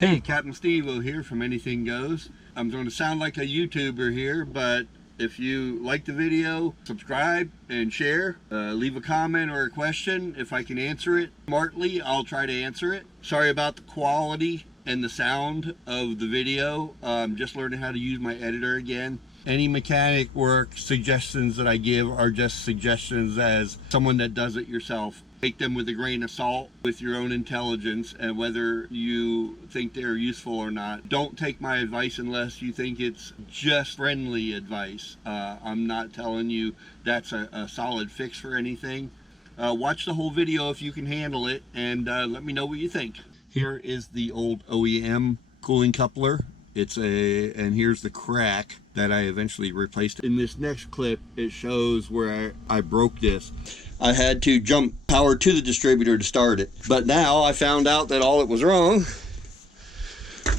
Hey, Captain Steve-O here from Anything Goes. I'm going to sound like a YouTuber here, but if you like the video, subscribe and share. Leave a comment or a question. If I can answer it smartly, I'll try to answer it. Sorry about the quality and the sound of the video. I'm just learning how to use my editor again. Any mechanic work suggestions that I give are just suggestions as someone that does it yourself. Take them with a grain of salt with your own intelligence and whether you think they're useful or not. Don't take my advice unless you think it's just friendly advice. I'm not telling you that's a solid fix for anything. Watch the whole video if you can handle it and let me know what you think. Here is the old OEM cooling coupler. And here's the crack that I eventually replaced. In this next clip, it shows where I broke this. I had to jump power to the distributor to start it. But now I found out that all that was wrong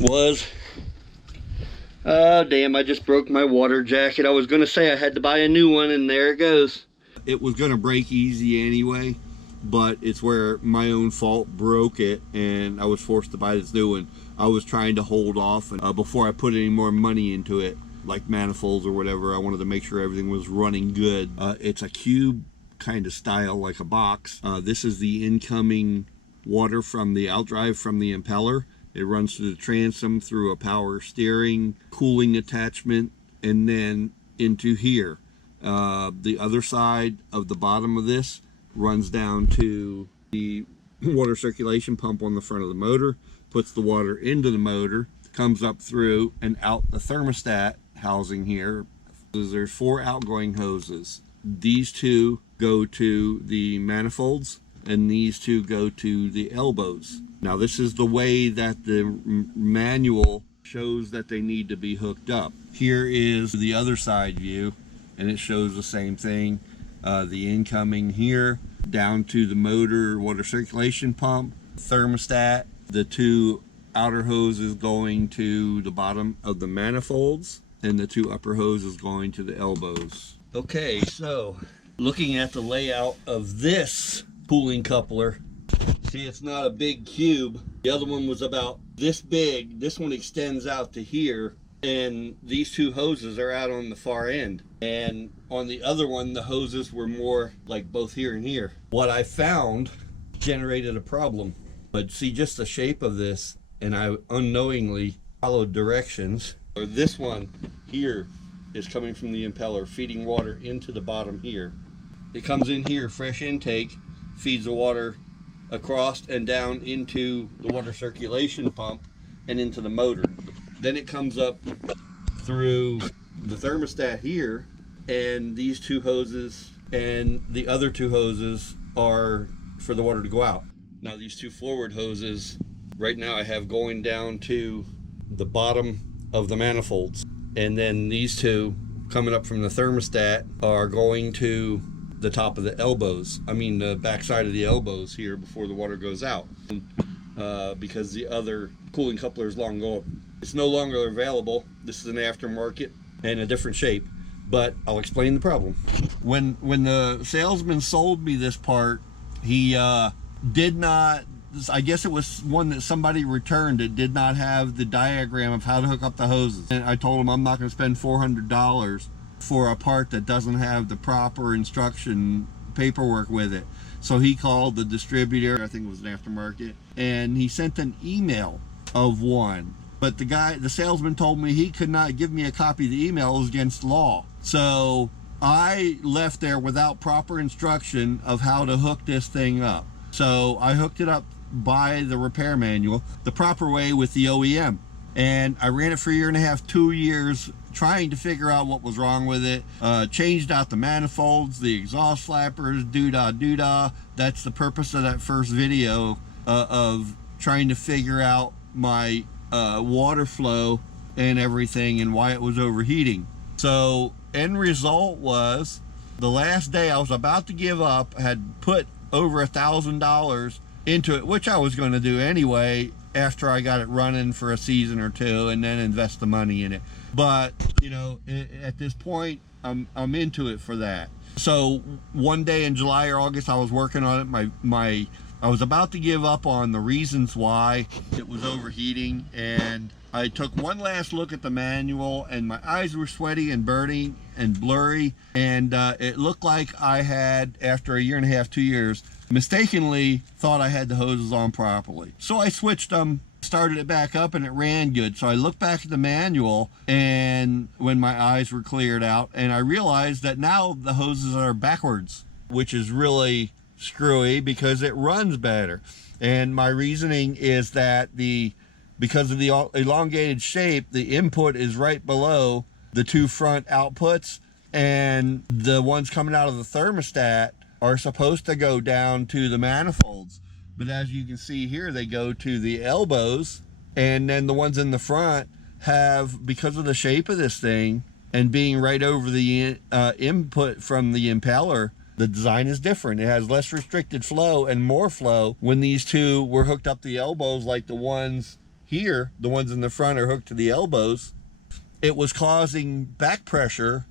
was, damn, I just broke my water jacket. I was gonna say I had to buy a new one, and there it goes. It was gonna break easy anyway, but it's where my own fault broke it and I was forced to buy this new one. I was trying to hold off and, before I put any more money into it, like manifolds or whatever. I wanted to make sure everything was running good. It's a cube kind of style, like a box. This is the incoming water from the outdrive from the impeller. It runs through the transom, through a power steering, cooling attachment, and then into here. The other side of the bottom of this runs down to the water circulation pump on the front of the motor, puts the water into the motor, comes up through and out the thermostat housing here. There's 4 outgoing hoses. These 2 go to the manifolds and these 2 go to the elbows. Now this is the way that the manual shows that they need to be hooked up. Here is the other side view and it shows the same thing. The incoming here down to the motor water circulation pump, thermostat, the 2 outer hoses going to the bottom of the manifolds, and the 2 upper hoses going to the elbows. Okay, so looking at the layout of this cooling coupler, see, it's not a big cube. The other one was about this big. This one extends out to here, and these 2 hoses are out on the far end. And on the other one, the hoses were more like both here and here. What I found generated a problem. But see just the shape of this, and I unknowingly followed directions. Or this one here is coming from the impeller, feeding water into the bottom here. It comes in here, fresh intake, feeds the water across and down into the water circulation pump and into the motor. Then it comes up through the thermostat here, and these 2 hoses and the other 2 hoses are for the water to go out. Now these 2 forward hoses, right now I have going down to the bottom of the manifolds. And then these 2 coming up from the thermostat are going to the top of the elbows. I mean the back side of the elbows here before the water goes out. Because the other cooling coupler is long gone. It's no longer available. This is an aftermarket and a different shape, but I'll explain the problem. When the salesman sold me this part, he did not, I guess it was one that somebody returned. It did not have the diagram of how to hook up the hoses. And I told him I'm not going to spend $400 for a part that doesn't have the proper instruction paperwork with it. So he called the distributor, I think it was an aftermarket, and he sent an email of one. But the salesman told me he could not give me a copy of the email. It was against law. So I left there without proper instruction of how to hook this thing up. So I hooked it up by the repair manual, the proper way with the OEM. And I ran it for a year and a half, 2 years, trying to figure out what was wrong with it. Changed out the manifolds, the exhaust flappers, doo-dah. That's the purpose of that first video, of trying to figure out my water flow and everything and why it was overheating. So end result was, the last day I was about to give up, I had put over $1,000 into it, which I was going to do anyway after I got it running for a season or 2 and then invest the money in it. But you know, at this point I'm into it for that. So one day in July or August I was working on it. My I was about to give up on the reasons why it was overheating, and I took one last look at the manual, and my eyes were sweaty and burning and blurry, and it looked like I had, after a year and a half, 2 years, mistakenly thought I had the hoses on properly. So I switched them, started it back up, and it ran good. So I looked back at the manual, and when my eyes were cleared out, and I realized that now the hoses are backwards, which is really screwy because it runs better. And my reasoning is that because of the elongated shape, the input is right below the two front outputs, and the ones coming out of the thermostat are supposed to go down to the manifolds. But as you can see here, they go to the elbows, and then the ones in the front have, because of the shape of this thing and being right over the input from the impeller, the design is different. It has less restricted flow and more flow. When these two were hooked up the elbows, like the ones here, the ones in the front are hooked to the elbows, it was causing back pressure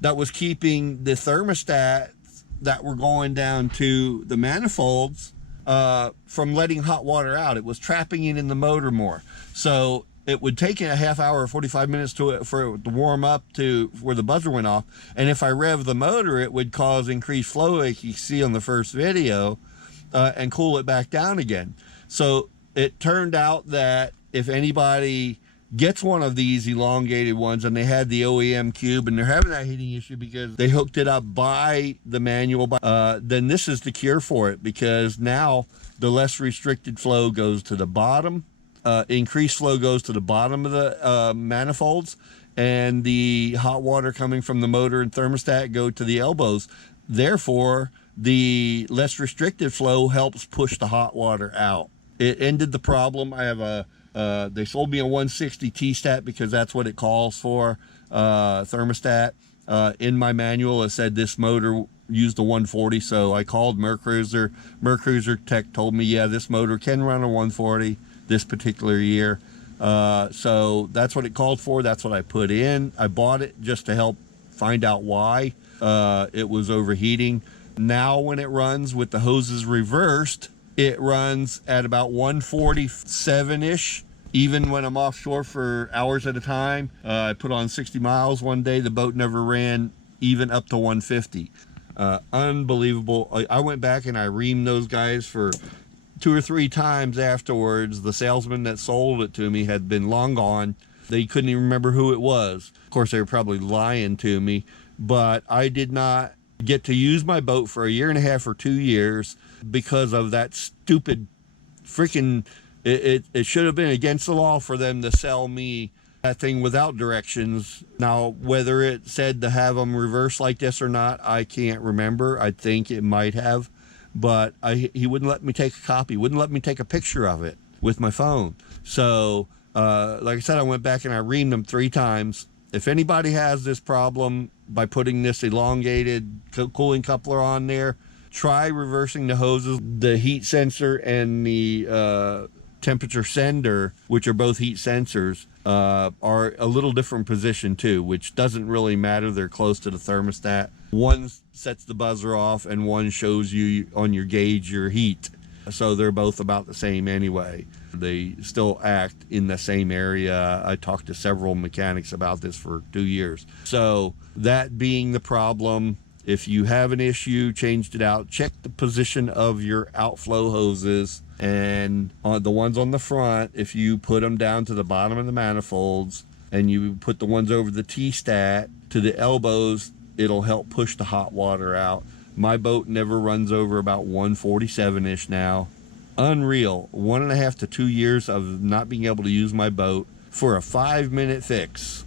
that was keeping the thermostats that were going down to the manifolds from letting hot water out. It was trapping it in the motor more. So it would take a half hour or 45 minutes for it to warm up to where the buzzer went off. And if I rev the motor, it would cause increased flow, like you see on the first video, and cool it back down again. So it turned out that if anybody gets one of these elongated ones and they had the OEM cube and they're having that heating issue because they hooked it up by the manual, then this is the cure for it, because now the less restricted flow goes to the bottom, increased flow goes to the bottom of the manifolds, and the hot water coming from the motor and thermostat go to the elbows. Therefore, the less restricted flow helps push the hot water out. It ended the problem. I have they sold me a 160 T-stat because that's what it calls for, thermostat. In my manual, it said this motor used a 140, so I called Mercruiser. Mercruiser tech told me, yeah, this motor can run a 140 this particular year. So that's what it called for. That's what I put in. I bought it just to help find out why it was overheating. Now when it runs with the hoses reversed, it runs at about 147-ish. Even when I'm offshore for hours at a time, I put on 60 miles one day, the boat never ran even up to 150. Unbelievable. I went back and I reamed those guys for 2 or 3 times afterwards. The salesman that sold it to me had been long gone. They couldn't even remember who it was. Of course, they were probably lying to me, but I did not get to use my boat for a year and a half or 2 years because of that stupid freaking, it should have been against the law for them to sell me that thing without directions. Now, whether it said to have them reverse like this or not, I can't remember. I think it might have, but he wouldn't let me take a copy, wouldn't let me take a picture of it with my phone. So, like I said, I went back and I reamed them 3 times. If anybody has this problem by putting this elongated cooling coupler on there, try reversing the hoses. The heat sensor and the temperature sender, which are both heat sensors, are a little different position too, which doesn't really matter. They're close to the thermostat. One sets the buzzer off and one shows you on your gauge your heat. So they're both about the same anyway. They still act in the same area. I talked to several mechanics about this for 2 years. So that being the problem, if you have an issue, changed it out, check the position of your outflow hoses, and on the ones on the front, if you put them down to the bottom of the manifolds and you put the ones over the T-stat to the elbows, it'll help push the hot water out. My boat never runs over about 147-ish now. Unreal. 1.5 to 2 years of not being able to use my boat for a 5-minute fix.